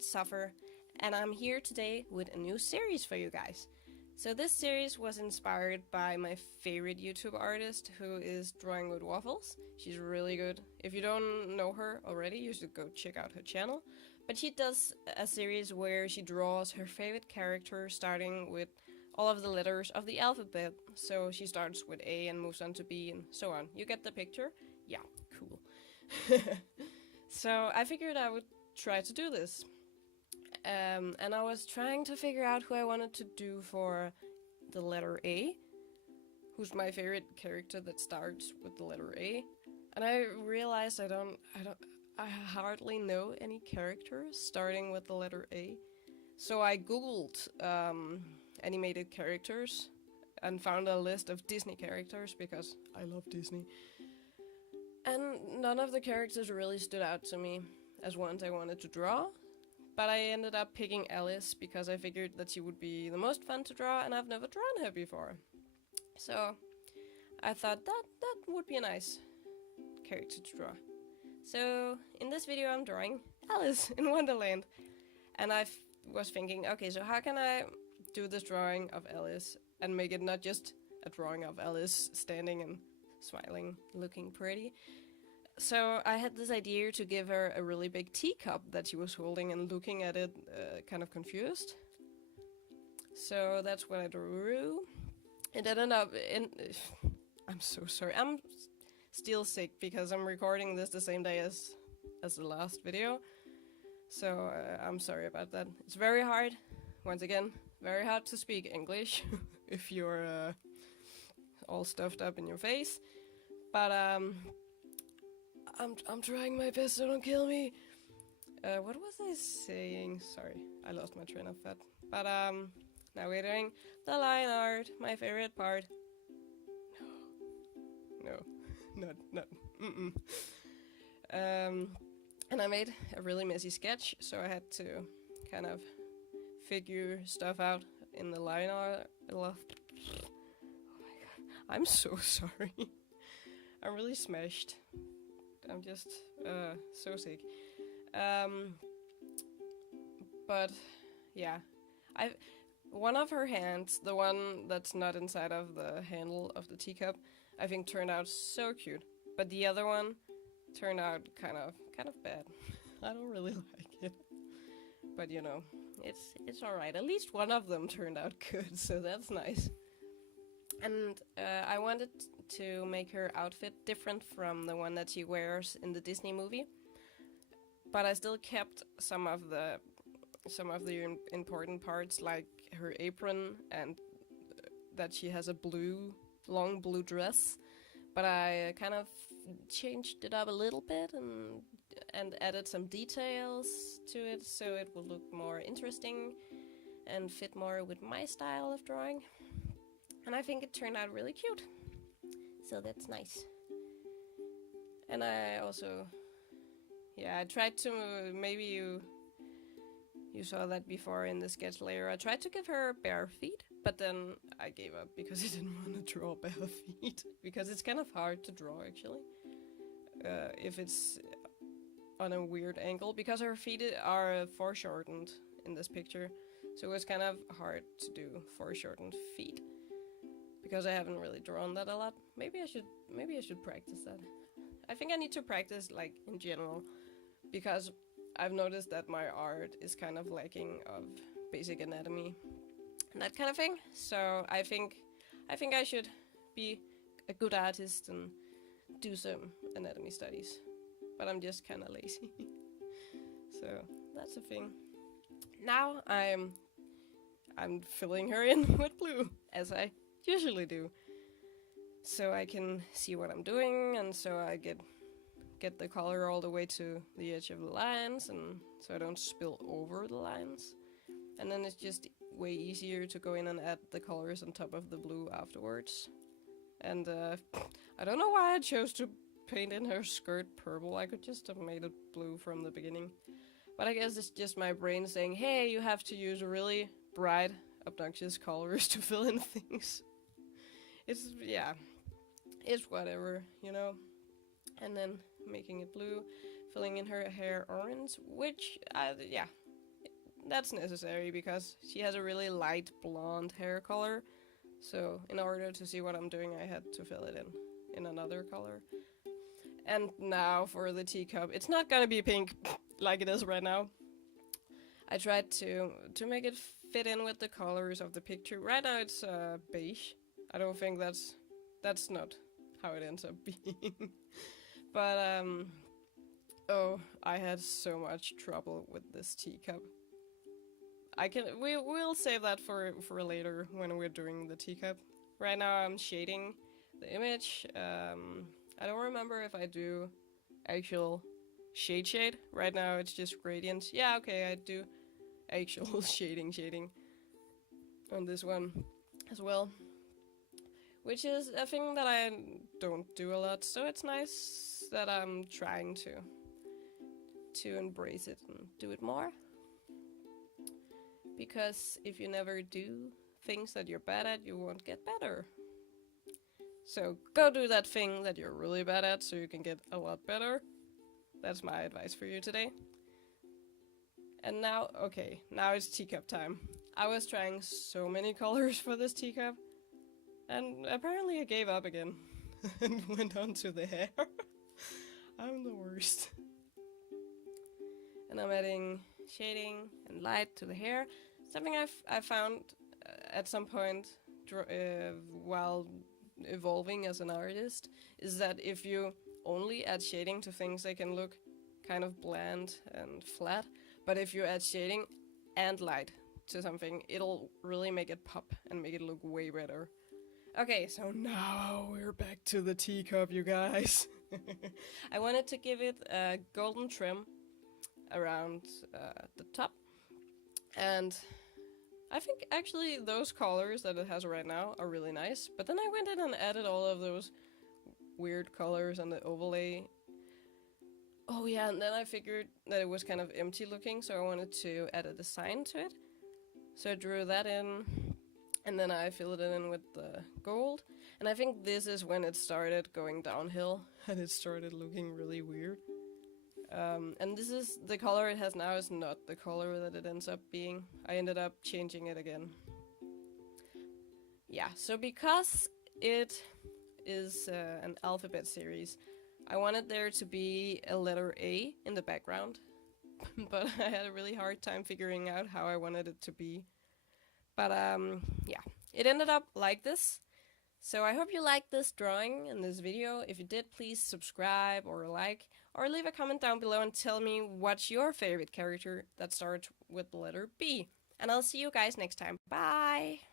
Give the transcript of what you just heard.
it's Suffer, and I'm here today with a new series for you guys. So this series was inspired by my favorite YouTube artist, who is Drawing Wiff Waffles. She's really good. If you don't know her already, you should go check out her channel. But she does a series where she draws her favorite character, starting with all of the letters of the alphabet. So she starts with A and moves on to B and so on. You get the picture? Yeah, cool. So I figured I would try to do this. And I was trying to figure out who I wanted to do for the letter A, who's my favorite character that starts with the letter A. And I realized I hardly know any characters starting with the letter A. So I googled animated characters and found a list of Disney characters because I love Disney. And none of the characters really stood out to me as ones I wanted to draw. But I ended up picking Alice because I figured that she would be the most fun to draw, and I've never drawn her before. So I thought that would be a nice character to draw. So in this video I'm drawing Alice in Wonderland. And I was thinking, okay, so how can I do this drawing of Alice and make it not just a drawing of Alice standing and smiling, looking pretty. So I had this idea to give her a really big teacup that she was holding and looking at it kind of confused. So that's what I drew. It ended up in... I'm so sorry. I'm still sick because I'm recording this the same day as the last video. So I'm sorry about that. It's very hard, once again, very hard to speak English if you're all stuffed up in your face. But I'm trying my best, so don't kill me. What was I saying? Sorry, I lost my train of thought. But now we're doing the line art, my favorite part. No, not. And I made a really messy sketch, so I had to kind of figure stuff out in the line art. Oh my god, I'm so sorry. I'm really smashed. I'm just so sick. But yeah, one of her hands, the one that's not inside of the handle of the teacup, I think turned out so cute. But the other one turned out kind of bad. I don't really like it. But you know, it's alright. At least one of them turned out good, so that's nice. And I wanted to make her outfit different from the one that she wears in the Disney movie. But I still kept some of the important parts, like her apron and that she has a long blue dress. But I kind of changed it up a little bit and added some details to it so it will look more interesting and fit more with my style of drawing. And I think it turned out really cute. So that's nice. And I also... yeah, I tried to... maybe you saw that before in the sketch layer. I tried to give her bare feet, but then I gave up because I didn't want to draw bare feet. Because it's kind of hard to draw, actually. If it's on a weird angle. Because her feet are foreshortened in this picture. So it was kind of hard to do foreshortened feet. Because I haven't really drawn that a lot. Maybe I should practice that. I think I need to practice, like, in general. Because I've noticed that my art is kind of lacking of basic anatomy and that kind of thing. So I think I should be a good artist and do some anatomy studies. But I'm just kind of lazy. So that's the thing. Now I'm filling her in with blue, as I usually do, so I can see what I'm doing, and so I get the color all the way to the edge of the lines, and so I don't spill over the lines. And then it's just way easier to go in and add the colors on top of the blue afterwards. And I don't know why I chose to paint in her skirt purple. I could just have made it blue from the beginning. But I guess it's just my brain saying, hey, you have to use really bright, obnoxious colors to fill in things. It's whatever, you know. And then making it blue, filling in her hair orange, which, that's necessary because she has a really light blonde hair color. So in order to see what I'm doing, I had to fill it in another color. And now for the teacup. It's not gonna be pink like it is right now. I tried to make it fit in with the colors of the picture. Right now it's beige. I don't think that's not how it ends up being. But oh, I had so much trouble with this teacup. We'll save that for later when we're doing the teacup. Right now I'm shading the image. I don't remember if I do actual shade. Right now it's just gradients. Yeah, okay, I do actual shading on this one as well. Which is a thing that I don't do a lot, so it's nice that I'm trying to embrace it and do it more. Because if you never do things that you're bad at, you won't get better. So go do that thing that you're really bad at so you can get a lot better. That's my advice for you today. And now, okay, now it's teacup time. I was trying so many colors for this teacup, and apparently I gave up again and went on to the hair. I'm the worst. And I'm adding shading and light to the hair. Something I found at some point while evolving as an artist is that if you only add shading to things, they can look kind of bland and flat. But if you add shading and light to something, it'll really make it pop and make it look way better. Okay, so now we're back to the teacup, you guys. I wanted to give it a golden trim around the top. And I think actually those colors that it has right now are really nice. But then I went in and added all of those weird colors on the overlay. Oh yeah, and then I figured that it was kind of empty looking, so I wanted to add a design to it. So I drew that in, and then I filled it in with the gold. And I think this is when it started going downhill, and it started looking really weird. And this is, the color it has now is not the color that it ends up being. I ended up changing it again. Yeah, so because it is an alphabet series, I wanted there to be a letter A in the background, but I had a really hard time figuring out how I wanted it to be. But yeah, it ended up like this. So I hope you liked this drawing and this video. If you did, please subscribe or like, or leave a comment down below and tell me what's your favorite character that starts with the letter B. And I'll see you guys next time. Bye!